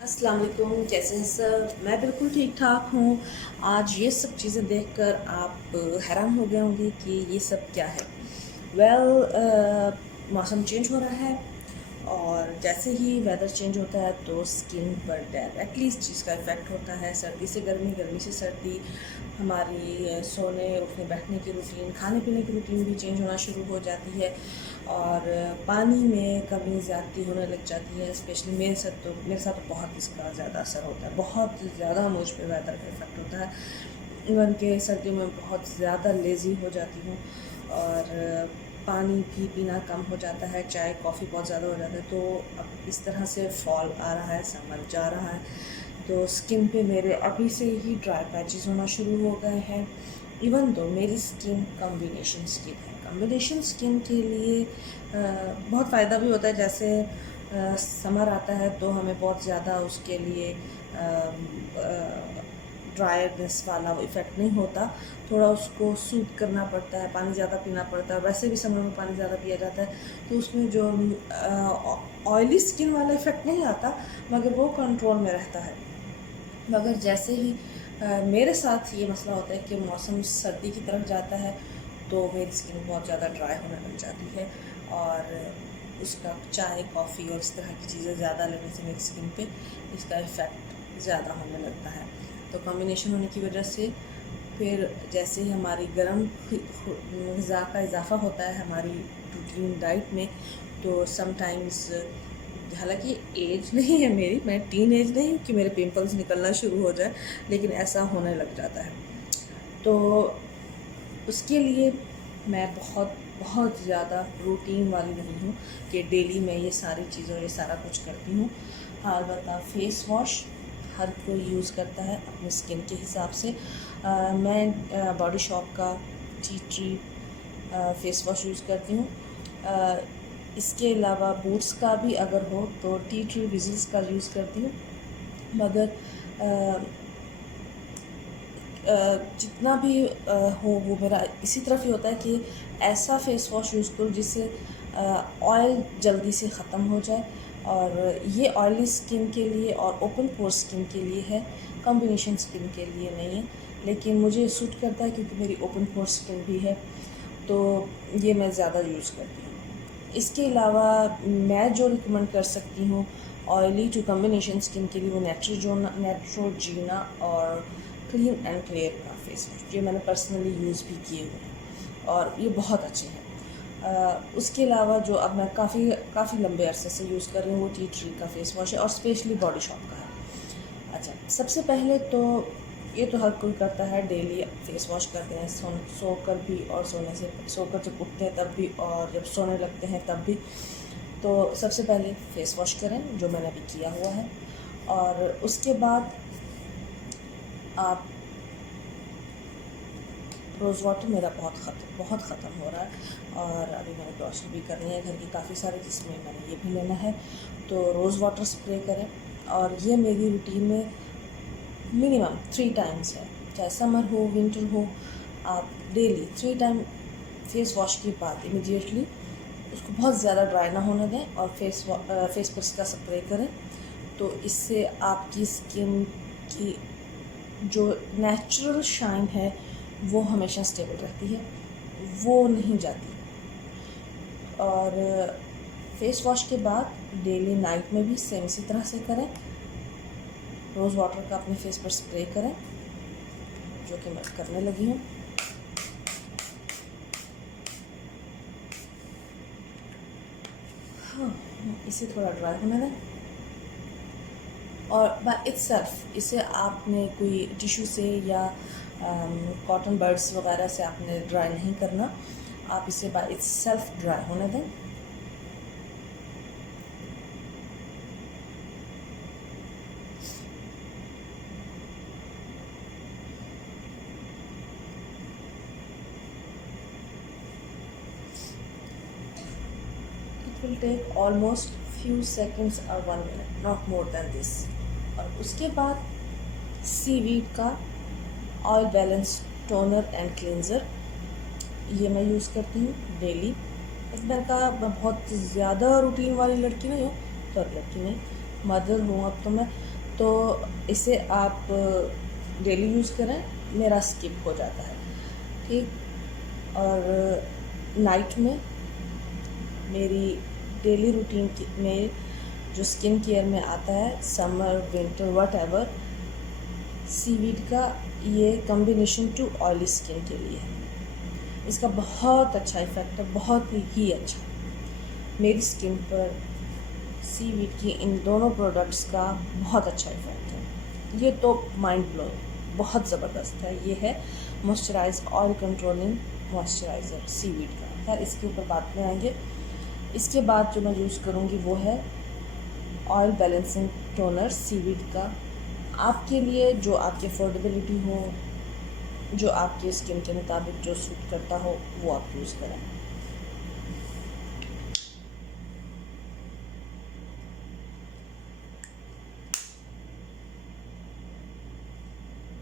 अस्सलाम वालेकुम, कैसे हैं सर? मैं बिल्कुल ठीक ठाक हूँ। आज ये सब चीज़ें देखकर आप हैरान हो गए होंगे कि ये सब क्या है। मौसम चेंज हो रहा है और जैसे ही वेदर चेंज होता है तो स्किन पर डायरेक्टली इस चीज़ का इफ़ेक्ट होता है। सर्दी से गर्मी, गर्मी से सर्दी, हमारी सोने उठने बैठने की रूटीन, खाने पीने की रूटीन भी चेंज होना शुरू हो जाती है और पानी में कमी ज़्यादती होने लग जाती है। स्पेशली मेरे साथ तो बहुत इसका ज़्यादा असर होता है, बहुत ज़्यादा मुझ पे वेदर का इफ़ेक्ट होता है। इवन के सर्दियों में बहुत ज़्यादा लेज़ी हो जाती हूँ और पानी भी पीना कम हो जाता है, चाय कॉफ़ी बहुत ज़्यादा हो जाता है। तो अब इस तरह से फॉल आ रहा है, समर जा रहा है, तो स्किन पे मेरे अभी से ही ड्राई पैचेस होना शुरू हो गए हैं। इवन तो मेरी स्किन कॉम्बिनेशन स्किन है। कॉम्बिनेशन स्किन के लिए बहुत फ़ायदा भी होता है। जैसे समर आता है तो हमें बहुत ज़्यादा उसके लिए ड्रायनेस वाला इफ़ेक्ट नहीं होता, थोड़ा उसको सूट करना पड़ता है, पानी ज़्यादा पीना पड़ता है। वैसे भी समर में पानी ज़्यादा पिया जाता है तो उसमें जो ऑयली स्किन वाला इफ़ेक्ट नहीं आता, मगर वो कंट्रोल में रहता है। मगर जैसे ही मेरे साथ ये मसला होता है कि मौसम सर्दी की तरफ जाता है तो मेरी स्किन बहुत ज़्यादा ड्राई होने लग जाती है और उसका चाय कॉफ़ी और इस तरह की चीज़ें ज़्यादा लेने से मेरी स्किन पे इसका इफ़ेक्ट ज़्यादा होने लगता है। तो कॉम्बिनेशन होने की वजह से फिर जैसे ही हमारी गर्म ग़िज़ा का इजाफ़ा होता है हमारी रूटीन डाइट में, तो समटाइम्स, हालांकि एज नहीं है मेरी, मैं टीन एज नहीं कि मेरे पिंपल्स निकलना शुरू हो जाए, लेकिन ऐसा होने लग जाता है। तो उसके लिए मैं बहुत बहुत ज़्यादा रूटीन वाली नहीं हूँ कि डेली मैं ये सारी चीज़ें और ये सारा कुछ करती हूँ। हाँ, अलबत्ता फ़ेस वॉश हर कोई यूज़ करता है अपनी स्किन के हिसाब से। मैं बॉडी शॉप का tea tree face wash use करती हूँ। इसके अलावा बूट्स का भी अगर हो तो टी ट्री विज़ल्स का यूज़ करती हूँ। मगर जितना भी हो वो मेरा इसी तरफ ही होता है कि ऐसा फ़ेस वॉश यूज़ करूँ जिससे ऑयल जल्दी से ख़त्म हो जाए। और ये ऑयली स्किन के लिए और ओपन पोर स्किन के लिए है, कॉम्बिनेशन स्किन के लिए नहीं है। लेकिन मुझे सूट करता है क्योंकि मेरी ओपन पोर स्किन भी है, तो ये मैं ज़्यादा यूज़ करती हूँ। इसके अलावा मैं जो रिकमेंड कर सकती हूँ ऑयली टू कॉम्बिनेशन स्किन के लिए, वो नेट्रोजीना और क्लीन एंड क्लियर का फेस वॉश, ये मैंने पर्सनली यूज़ भी किए हुए हैं और ये बहुत अच्छे हैं। उसके अलावा जो अब मैं काफ़ी लंबे अरसे से यूज़ कर रही हूँ वो टी ट्री का फेस वॉश है और स्पेशली बॉडी शॉप का है। अच्छा, सबसे पहले तो ये तो हर कोई करता है, डेली फेस वॉश करते हैं, सोकर भी और सोकर जब उठते हैं तब भी और जब सोने लगते हैं तब भी। तो सबसे पहले फेस वॉश करें, जो मैंने अभी किया हुआ है, और उसके बाद आप रोज़ वाटर मेरा बहुत ख़त्म हो रहा है और अभी मैंने ग्रॉसरी भी करनी है घर की काफ़ी सारी, जिसमें मैंने ये भी लेना है। तो रोज़ वाटर स्प्रे करें और ये मेरी रूटीन में मिनिमम 3 टाइम्स है, चाहे समर हो विंटर हो, आप डेली 3 टाइम फेस वॉश के बाद इमीडिएटली उसको बहुत ज़्यादा ड्राई ना होने दें और फेस पर इसका स्प्रे करें। तो इससे आपकी स्किन की जो नेचुरल शाइन है वो हमेशा स्टेबल रहती है, वो नहीं जाती। और फेस वॉश के बाद डेली नाइट में भी सेम इसी तरह से करें, रोज़ वाटर का अपने फेस पर स्प्रे करें, जो कि मैं करने लगी हूँ। हाँ, इसे थोड़ा ड्राई होने दें और बाय इटसेल्फ इसे आपने कोई टिश्यू से या कॉटन बड्स वगैरह से आपने ड्राई नहीं करना, आप इसे बाय इटसेल्फ ड्राई होने दें। It will take almost few seconds or 1 minute, not more than this। और उसके बाद सीवीड का oil balance toner and cleanser ये मैं यूज़ करती हूँ डेली। एक बार का मैं बहुत ज़्यादा रूटीन वाली लड़की नहीं हूँ, सॉरी लड़की नहीं, मदर हूँ अब तो इसे आप डेली यूज़ करें, मेरा स्किप हो जाता है, ठीक। और नाइट में मेरी डेली रूटीन में जो स्किन केयर में आता है, summer winter what ever, seaweed का ये कॉम्बिनेशन टू ऑयली स्किन के लिए है। इसका बहुत अच्छा इफ़ेक्ट है, बहुत ही अच्छा। मेरी स्किन पर सीवीड की इन दोनों प्रोडक्ट्स का बहुत अच्छा इफ़ेक्ट है। ये तो माइंड ब्लोइंग, बहुत ज़बरदस्त है। ये है moisturize oil controlling moisturizer seaweed का। खैर इसके ऊपर बात में आएंगे। इसके बाद जो मैं यूज़ करूँगी वो है ऑयल बैलेंसिंग टोनर सीवीड का। आपके लिए जो आपकी अफोर्डेबिलिटी हो, जो आपके स्किन के मुताबिक जो सूट करता हो, वो आप यूज़ करें।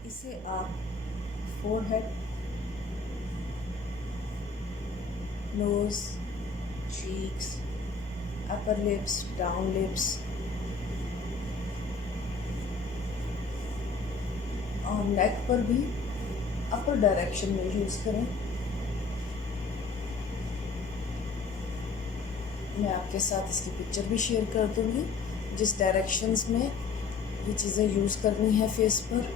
इसे आप forehead, nose, cheeks, upper lips, down lips और नेक पर भी अपर डायरेक्शन में यूज़ करें। मैं आपके साथ इसकी पिक्चर भी शेयर कर दूँगी, जिस डायरेक्शंस में ये चीज़ें यूज़ करनी है फेस पर।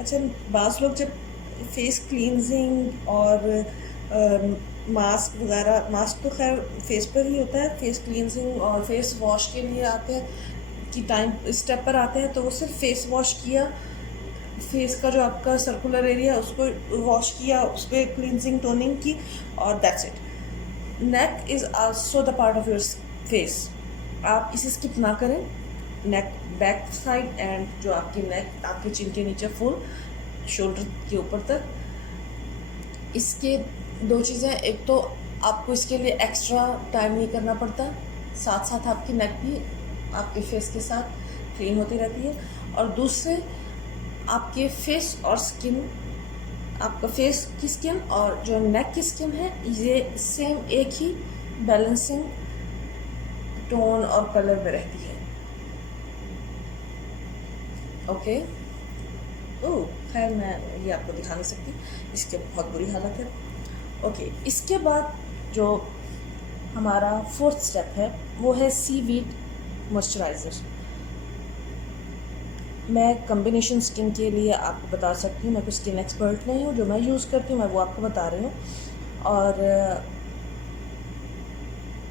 अच्छा, बाज़ लोग जब फेस क्लींजिंग और मास्क वगैरह, मास्क तो खैर फेस पर ही होता है, फेस क्लींजिंग और फेस वॉश के लिए आते हैं कि टाइम स्टेप पर आते हैं, तो वो सिर्फ फेस वॉश किया, फेस का जो आपका सर्कुलर एरिया उसको वॉश किया, उस पर क्लींजिंग टोनिंग की और that's it. Neck is also the part of your face, आप इसे स्किप ना करें। नेक बैक साइड एंड जो आपकी नेक आपके चिन के नीचे फुल शोल्डर के ऊपर तक, इसके दो चीज़ें, एक तो आपको इसके लिए एक्स्ट्रा टाइम नहीं करना पड़ता, साथ साथ आपकी नेक भी आपके फेस के साथ क्लीन होती रहती है, और दूसरे आपके फेस और स्किन, आपका फेस की स्किन और जो नेक की स्किन है, ये सेम एक ही बैलेंसिंग टोन और कलर में रहती है। ओके, ओह खैर मैं ये आपको दिखा नहीं सकती, इसकी बहुत बुरी हालत है। ओके, इसके बाद जो हमारा फोर्थ स्टेप है वो है सीवीड मॉइस्चराइज़र। मैं कॉम्बिनेशन स्किन के लिए आपको बता सकती हूँ, मैं कोई स्किन एक्सपर्ट नहीं हूँ, जो मैं यूज़ करती हूँ मैं वो आपको बता रही हूँ, और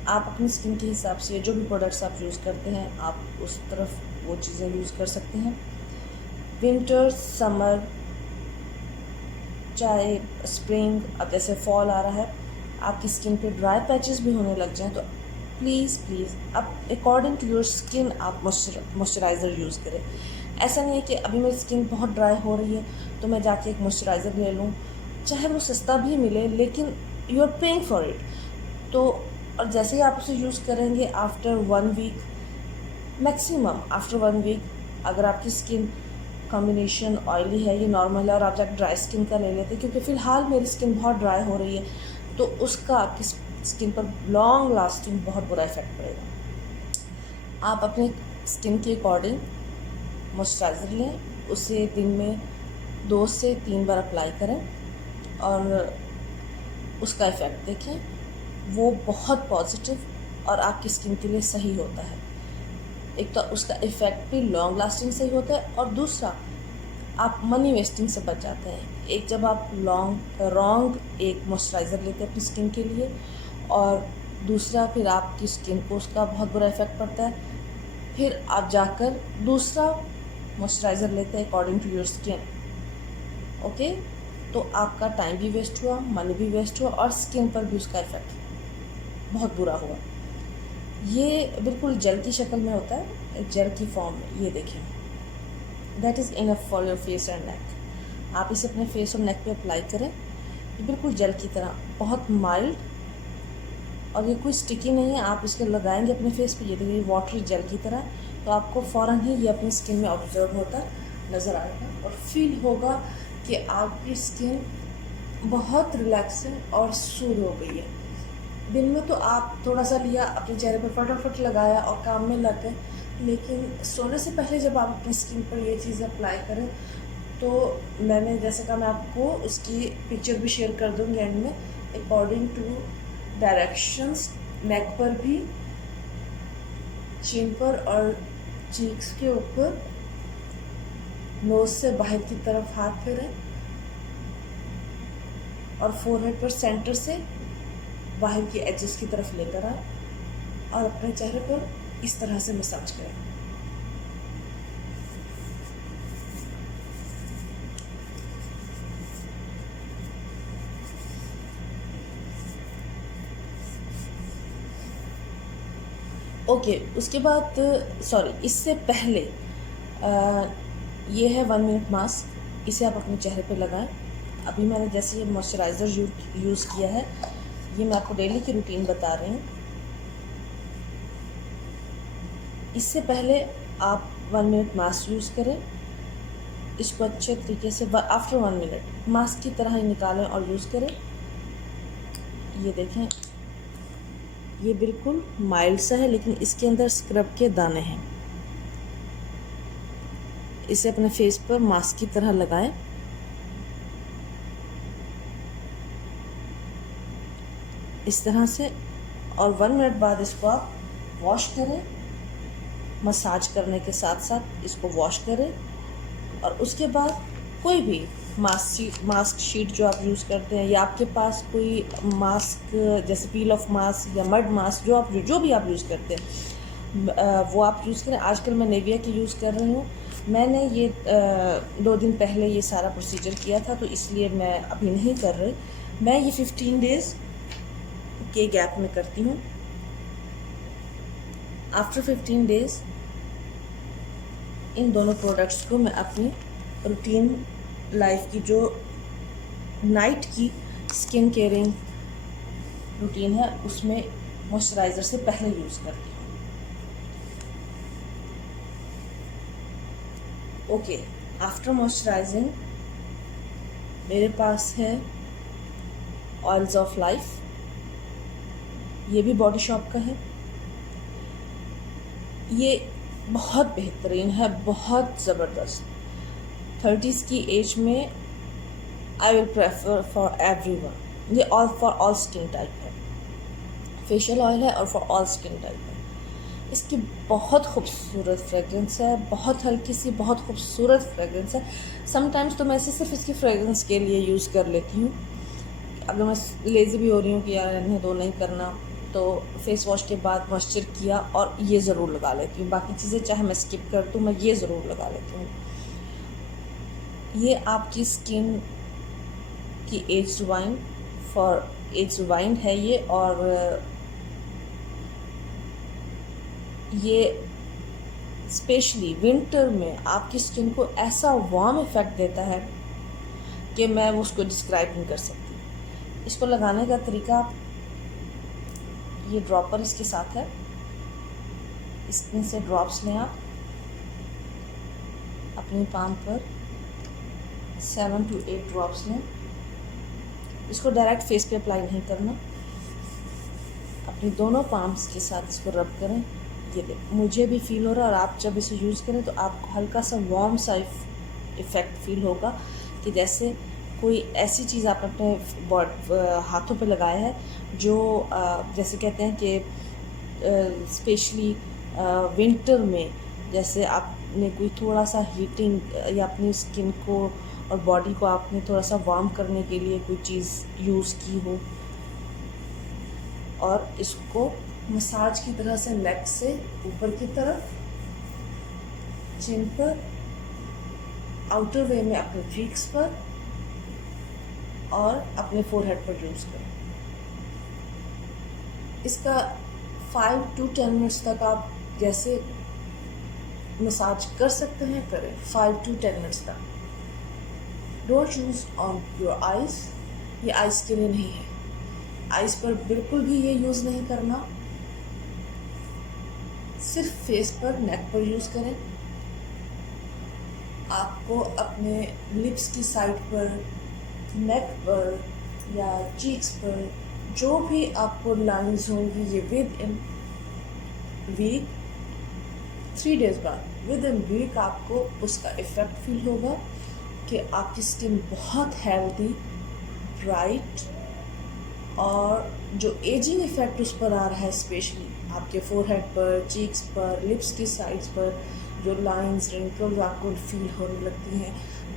आप अपनी स्किन के हिसाब से जो भी प्रोडक्ट्स आप यूज़ करते हैं आप उस तरफ वो चीज़ें यूज़ कर सकते हैं। विंटर, समर, चाहे स्प्रिंग, अब जैसे फॉल आ रहा है, आपकी स्किन पे ड्राई पैचेस भी होने लग जाएं, तो प्लीज़ आप अकॉर्डिंग टू योर स्किन आप मॉइस्चराइज़र यूज़ करें। ऐसा नहीं है कि अभी मेरी स्किन बहुत ड्राई हो रही है तो मैं जाके एक मॉइस्चराइज़र ले लूँ, चाहे वो सस्ता भी मिले, लेकिन you are paying for it. तो और जैसे ही आप उसे यूज़ करेंगे, after 1 week maximum, after 1 week अगर आपकी स्किन कॉम्बिनेशन ऑयली है, ये नॉर्मल है, और आप जाकर ड्राई स्किन का ले लेते हैं, क्योंकि फ़िलहाल मेरी स्किन बहुत ड्राई हो रही है, तो उसका आपकी स्किन पर लॉन्ग लास्टिंग बहुत बुरा इफेक्ट पड़ेगा। आप अपने स्किन के अकॉर्डिंग मॉइस्चराइज़र लें, उसे दिन में 2 से 3 बार अप्लाई करें और उसका इफ़ेक्ट देखें, वो बहुत पॉजिटिव और आपकी स्किन के लिए सही होता है। एक तो उसका इफ़ेक्ट भी लॉन्ग लास्टिंग सही होता है, और दूसरा आप मनी वेस्टिंग से बच जाते हैं। एक जब आप रॉन्ग एक मॉइस्चराइज़र लेते हैं अपनी स्किन के लिए, और दूसरा फिर आपकी स्किन को उसका बहुत बुरा इफ़ेक्ट पड़ता है, फिर आप जाकर दूसरा मॉइस्चराइज़र लेते हैं according to your skin. Okay, तो आपका टाइम भी वेस्ट हुआ, मनी भी वेस्ट हुआ, और स्किन पर भी उसका इफ़ेक्ट बहुत बुरा हुआ। ये बिल्कुल जेल की शक्ल में होता है, जेल की फॉर्म में, ये देखें, that is enough for your face and neck. आप इसे अपने फेस और नेक पे अप्लाई करें, ये बिल्कुल जेल की तरह, बहुत माइल्ड, और ये कोई स्टिकी नहीं है। आप इसको लगाएंगे अपने फेस पे, ये देखिए वाटरी जेल की तरह, तो आपको फ़ौरन ही ये अपनी स्किन में ऑब्जर्व होता नज़र आएगा, और फील होगा कि आपकी स्किन बहुत रिलैक्सिंग और सूद हो गई है। दिन में तो आप थोड़ा सा लिया, अपने चेहरे पर फटाफट लगाया और काम में लग गए, लेकिन सोने से पहले जब आप अपनी स्किन पर ये चीज़ अप्लाई करें तो मैंने जैसे कहा, मैं आपको उसकी पिक्चर भी शेयर कर दूँगी एंड में। अकॉर्डिंग टू डायरेक्शंस, नेक पर भी, चिन पर और चीक्स के ऊपर, नोज से बाहर की तरफ हाथ फेरें और फोरहेड पर सेंटर से बाहर की एजेस की तरफ लेकर आए और अपने चेहरे पर इस तरह से मसाज करें। ओके, उसके बाद सॉरी, इससे पहले ये है 1 मिनट मास्क, इसे आप अपने चेहरे पे लगाएं। अभी मैंने जैसे ये मॉइस्चराइज़र यूज़ किया है, ये मैं आपको डेली की रूटीन बता रही हूँ। इससे पहले आप 1 मिनट मास्क यूज़ करें, इसको अच्छे तरीके से आफ्टर 1 मिनट मास्क की तरह ही निकालें और यूज़ करें। ये देखें, ये बिल्कुल माइल्ड सा है, लेकिन इसके अंदर स्क्रब के दाने हैं। इसे अपने फेस पर मास्क की तरह लगाएं। इस तरह से, और 1 मिनट बाद इसको आप वॉश करें। मसाज करने के साथ साथ इसको वॉश करें और उसके बाद कोई भी मास्क शीट जो आप यूज़ करते हैं, या आपके पास कोई मास्क जैसे पील ऑफ मास्क या मड मास्क जो भी आप यूज़ करते हैं, वो आप यूज़ करें। आजकल मैं नेविया की यूज़ कर रही हूँ। मैंने ये 2 दिन पहले ये सारा प्रोसीजर किया था, तो इसलिए मैं अभी नहीं कर रही। मैं ये 15 डेज़ के गैप में करती हूँ। आफ्टर 15 डेज़ इन दोनों प्रोडक्ट्स को मैं अपनी रूटीन लाइफ की जो नाइट की स्किन केयरिंग रूटीन है, उसमें मॉइस्चराइज़र से पहले यूज़ करती हूँ। ओके, आफ्टर मॉइस्चराइजिंग मेरे पास है ऑयल्स ऑफ लाइफ। ये भी बॉडी शॉप का है। ये बहुत बेहतरीन है, बहुत ज़बरदस्त। 30s की एज में I will prefer for everyone. ये फॉर ऑल स्किन टाइप है। फेशियल ऑयल है और फॉर ऑल स्किन टाइप है। इसकी बहुत खूबसूरत फ्रेगरेंस है, बहुत हल्की सी, बहुत खूबसूरत फ्रेगरेंस है। समटाइम्स तो मैं इसे सिर्फ इसकी फ्रेगरेंस के लिए यूज़ कर लेती हूँ। अगर मैं लेज़ी भी हो रही हूँ कि यार इन्हें तो नहीं करना, तो फेस वॉश के बाद मॉइस्चर किया और ये ज़रूर लगा लेती हूँ। बाकी चीज़ें चाहे मैं स्किप कर दूँ, मैं ये ज़रूर लगा लेती हूँ। ये आपकी स्किन की एज रिवाइंड है ये, और ये स्पेशली विंटर में आपकी स्किन को ऐसा वार्म इफ़ेक्ट देता है कि मैं उसको डिस्क्राइब नहीं कर सकती। इसको लगाने का तरीका, ये ड्रॉपर इसके साथ है, इसमें से ड्रॉप्स लें आप अपनी पाम पर, 7 to 8 ड्रॉप्स लें। इसको डायरेक्ट फेस पे अप्लाई नहीं करना, अपनी दोनों पाम्स के साथ इसको रब करें। ये मुझे भी फील हो रहा है, और आप जब इसे यूज़ करें तो आपको हल्का सा वार्म सा इफ़ेक्ट फील होगा, कि जैसे कोई ऐसी चीज़ आप अपने हाथों पे लगाया है जो जैसे कहते हैं कि स्पेशली विंटर में, जैसे आपने कोई थोड़ा सा हीटिंग या अपनी स्किन को और बॉडी को आपने थोड़ा सा वार्म करने के लिए कोई चीज़ यूज़ की हो, और इसको मसाज की तरह से नेक से ऊपर की तरफ, चिन पर, आउटर वे में अपने चीक्स पर और अपने फोरहेड पर यूज़ करें। इसका 5 to 10 मिनट्स तक आप जैसे मसाज कर सकते हैं, करें 5 to 10 मिनट्स तक। Don't use on your eyes, ये आइज़ के लिए नहीं है। आइज़ पर बिल्कुल भी ये यूज़ नहीं करना, सिर्फ फेस पर, नेक पर यूज़ करें। आपको अपने लिप्स की साइड पर, नेक पर, या चीक्स पर जो भी आपको लाइंस होंगी, ये विद इन वीक 3 डेज़ बाद, विद इन वीक आपको उसका इफ़ेक्ट फील होगा कि आपकी स्किन बहुत हेल्दी, ब्राइट, और जो एजिंग इफ़ेक्ट उस पर आ रहा है, स्पेशली आपके फोरहेड पर, चीक्स पर, लिप्स की साइड्स पर जो लाइंस, रिंकल्स आपको फील होने लगती हैं,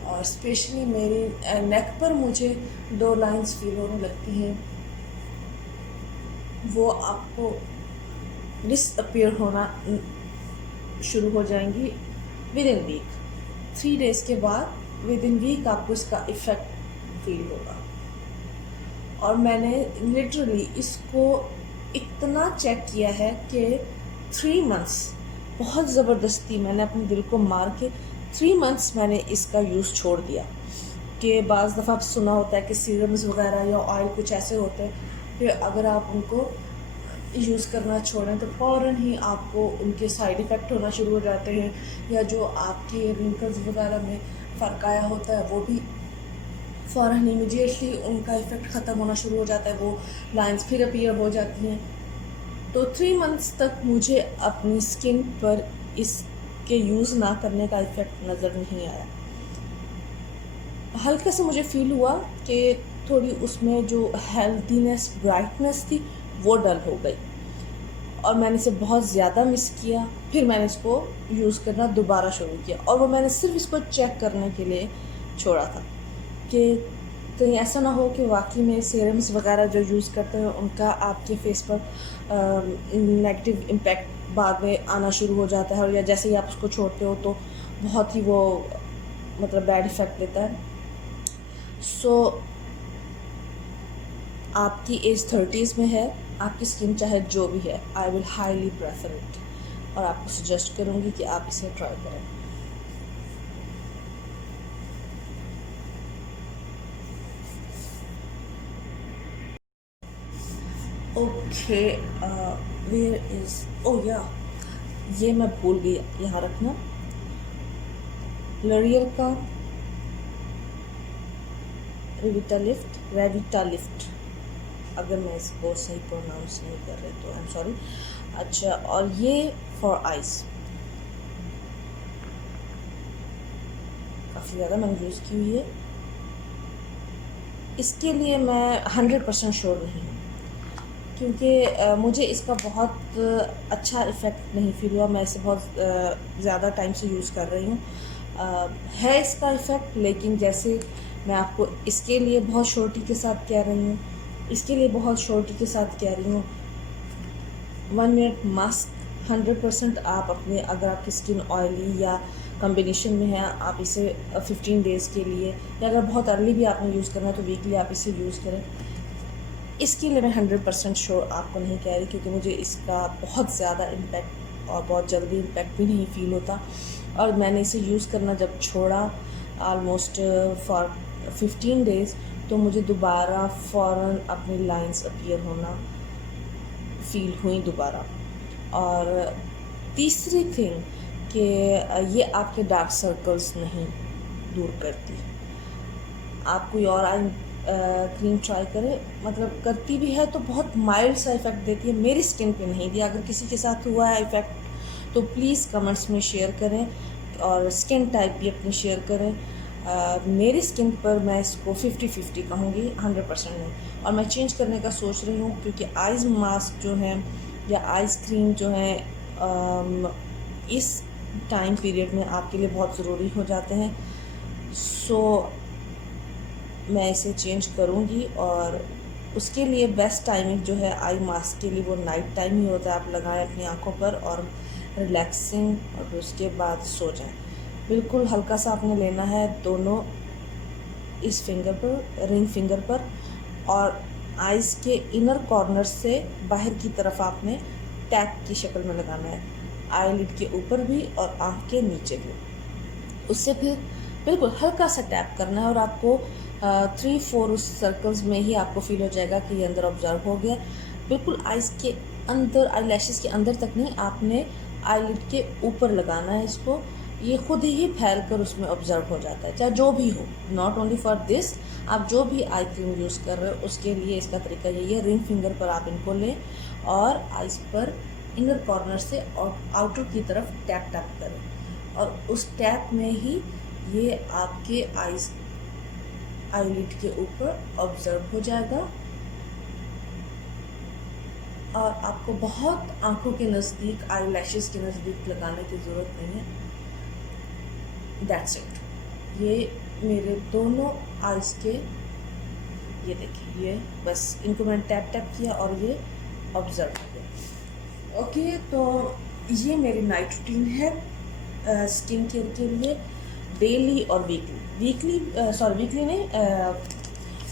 और स्पेशली मेरे नेक पर मुझे 2 लाइंस फील होने लगती हैं, वो आपको डिसअपियर होना शुरू हो जाएंगी विद इन वीक। 3 डेज़ के बाद विद इन वीक आपको इसका इफ़ेक्ट फील होगा। और मैंने लिटरली इसको इतना चेक किया है कि 3 मंथ्स बहुत ज़बरदस्ती मैंने अपने दिल को मार के 3 मंथ्स मैंने इसका यूज़ छोड़ दिया। कि बाज़ दफ़ा आप सुना होता है कि सीरम्स वगैरह या ऑयल कुछ ऐसे होते हैं कि अगर आप उनको यूज़ करना छोड़ें तो फ़ौरन ही आपको उनके साइड इफ़ेक्ट होना शुरू हो जाते हैं, या जो आपके रिंकल्स वगैरह में फ़र्क आया होता है वो भी फ़ौरन इमीडिएटली उनका इफ़ेक्ट ख़त्म होना शुरू हो जाता है, वो लाइंस फिर अपीयर हो जाती हैं। तो 3 मंथ्स तक मुझे अपनी स्किन पर इसके यूज़ ना करने का इफ़ेक्ट नज़र नहीं आया। हल्का सा मुझे फ़ील हुआ कि थोड़ी उसमें जो हेल्दीनेस, ब्राइटनेस थी वो डल हो गई, और मैंने इसे बहुत ज़्यादा मिस किया। फिर मैंने इसको यूज़ करना दोबारा शुरू किया, और वो मैंने सिर्फ इसको चेक करने के लिए छोड़ा था कि कहीं ऐसा ना हो कि वाकई में सीरम्स वगैरह जो यूज़ करते हैं उनका आपके फेस पर नेगेटिव इम्पैक्ट बाद में आना शुरू हो जाता है, और या जैसे ही आप उसको छोड़ते हो तो बहुत ही वो मतलब बैड इफ़ेक्ट देता है। सो आपकी एज 30s में है, आपकी स्किन चाहे जो भी है, I will highly prefer it, और आपको सजेस्ट करूँगी कि आप इसे ट्राई करें। ओके, वेयर इज़, ओह या, ये मैं भूल गई यहाँ रखना, लॉरियल का रेविटा लिफ्ट, अगर मैं इसको सही प्रोनाउंस नहीं कर रही तो आई एम सॉरी। अच्छा, और ये फॉर आइज़ काफ़ी ज़्यादा मैंने यूज़ की हुई है। इसके लिए मैं 100% श्योर नहीं हूँ, क्योंकि मुझे इसका बहुत अच्छा इफ़ेक्ट नहीं फील हुआ। मैं इसे बहुत ज़्यादा टाइम से यूज़ कर रही हूँ। है इसका इफ़ेक्ट, लेकिन जैसे मैं आपको इसके लिए बहुत श्योरिटी के साथ कह रही हूँ, इसके लिए बहुत श्योरिटी के साथ कह रही हूँ, 1 मिनट मास्क 100% आप अपने, अगर आपकी स्किन ऑयली या कॉम्बिनेशन में है, आप इसे 15 डेज़ के लिए, या अगर बहुत अर्ली भी आपने यूज़ करना है तो वीकली आप इसे यूज़ करें। इसके लिए मैं 100% श्योर आपको नहीं कह रही, क्योंकि मुझे इसका बहुत ज़्यादा इम्पैक्ट और बहुत जल्दी इम्पैक्ट भी नहीं फ़ील होता, और मैंने इसे यूज़ करना जब छोड़ा आलमोस्ट फॉर 15 डेज़, तो मुझे दोबारा फ़ौरन अपनी लाइंस अपीयर होना फ़ील हुई दोबारा। और तीसरी थिंग कि ये आपके डार्क सर्कल्स नहीं दूर करती। आप कोई और आई क्रीम ट्राई करें, मतलब करती भी है तो बहुत माइल्ड सा इफ़ेक्ट देती है, मेरी स्किन पे नहीं दिया। अगर किसी के साथ हुआ है इफ़ेक्ट तो प्लीज़ कमेंट्स में शेयर करें, और स्किन टाइप भी अपनी शेयर करें। मेरी स्किन पर मैं इसको 50-50 कहूँगी, 100% नहीं। और मैं चेंज करने का सोच रही हूँ, क्योंकि आइज़ मास्क जो है या आइज़ क्रीम जो है इस टाइम पीरियड में आपके लिए बहुत ज़रूरी हो जाते हैं। सो मैं इसे चेंज करूँगी, और उसके लिए बेस्ट टाइमिंग जो है आई मास्क के लिए वो नाइट टाइम ही होता है। आप लगाएं अपनी आँखों पर और रिलैक्सिंग, और उसके बाद सो जाएं। बिल्कुल हल्का सा आपने लेना है दोनों इस फिंगर पर, रिंग फिंगर पर, और आइज़ के इनर कॉर्नर से बाहर की तरफ आपने टैप की शक्ल में लगाना है, आईलिड के ऊपर भी और आँख के नीचे भी। उससे फिर बिल्कुल हल्का सा टैप करना है, और आपको 3-4 उस सर्कल्स में ही आपको फील हो जाएगा कि ये अंदर ऑब्जर्व हो गया। बिल्कुल आइज़ के अंदर, आई लैशेज़ के अंदर तक नहीं, आपने आईलिड के ऊपर लगाना है इसको। ये खुद ही फैल कर उसमें ऑब्जर्व हो जाता है, चाहे जो भी हो। नॉट ओनली फॉर दिस, आप जो भी आई क्रीम यूज़ कर रहे हो उसके लिए इसका तरीका यही है। रिंग फिंगर पर आप इनको लें और आइज़ पर इनर कॉर्नर से आउटर की तरफ टैप टैप करें, और उस टैप में ही ये आपके आईलिड के ऊपर ऑब्जर्व हो जाएगा, और आपको बहुत आंखों के नज़दीक, आई लैशेज़ के नज़दीक लगाने की ज़रूरत नहीं है। That's it. ये मेरे दोनों आइज़ के, ये देखिए, ये बस इनको मैंने टैप टैप किया और ये ऑब्जर्व हो गया। ओके, तो ये मेरी नाइट रूटीन है स्किन केयर के लिए, डेली और वीकली नहीं,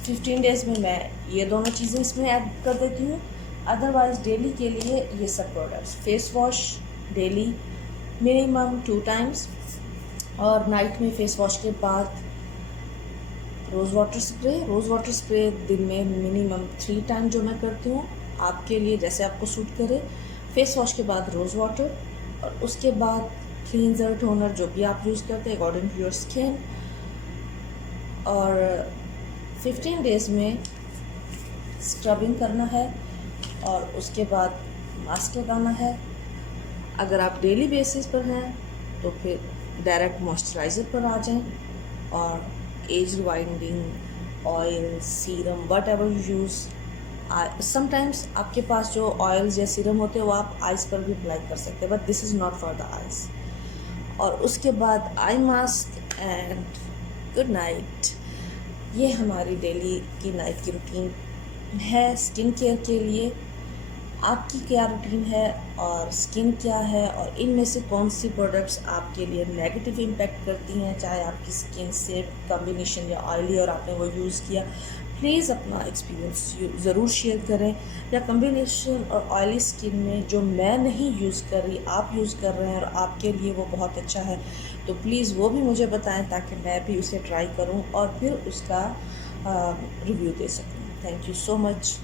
15 डेज़ में मैं ये दोनों चीज़ें इसमें ऐड कर देती हूँ। अदरवाइज़ डेली के लिए ये सब products, face wash daily minimum 2 times, और नाइट में फेस वॉश के बाद रोज़ वाटर स्प्रे दिन में मिनिमम 3 टाइम जो मैं करती हूँ, आपके लिए जैसे आपको सूट करे। फेस वॉश के बाद रोज़ वाटर, और उसके बाद क्लींजर, टोनर, जो भी आप यूज़ करते हैं अकॉर्डिंग टू योर स्किन। और 15 डेज़ में स्क्रबिंग करना है, और उसके बाद मास्क लगाना है। अगर आप डेली बेसिस पर हैं तो फिर डायरेक्ट मॉइस्चराइज़र पर आ जाएं, और age rewinding oil, serum, whatever you use. Sometimes आपके पास जो ऑयल्स या सीरम होते हैं वो आप आइज़ पर भी अप्लाई कर सकते हैं, but this is not for the eyes. और उसके बाद eye mask and good night. ये हमारी डेली की नाइट की रूटीन है स्किन केयर के लिए। आपकी क्या रूटीन है और स्किन क्या है, और इनमें से कौन सी प्रोडक्ट्स आपके लिए नेगेटिव इम्पैक्ट करती हैं, चाहे आपकी स्किन से कॉम्बिनेशन या ऑयली और आपने वो यूज़ किया, प्लीज़ अपना एक्सपीरियंस ज़रूर शेयर करें। या कॉम्बिनेशन और ऑयली स्किन में जो मैं नहीं यूज़ कर रही, आप यूज़ कर रहे हैं और आपके लिए वो बहुत अच्छा है, तो प्लीज़ वो भी मुझे बताएं ताकि मैं भी उसे ट्राई करूं और फिर उसका रिव्यू दे सकूं। Thank you so much.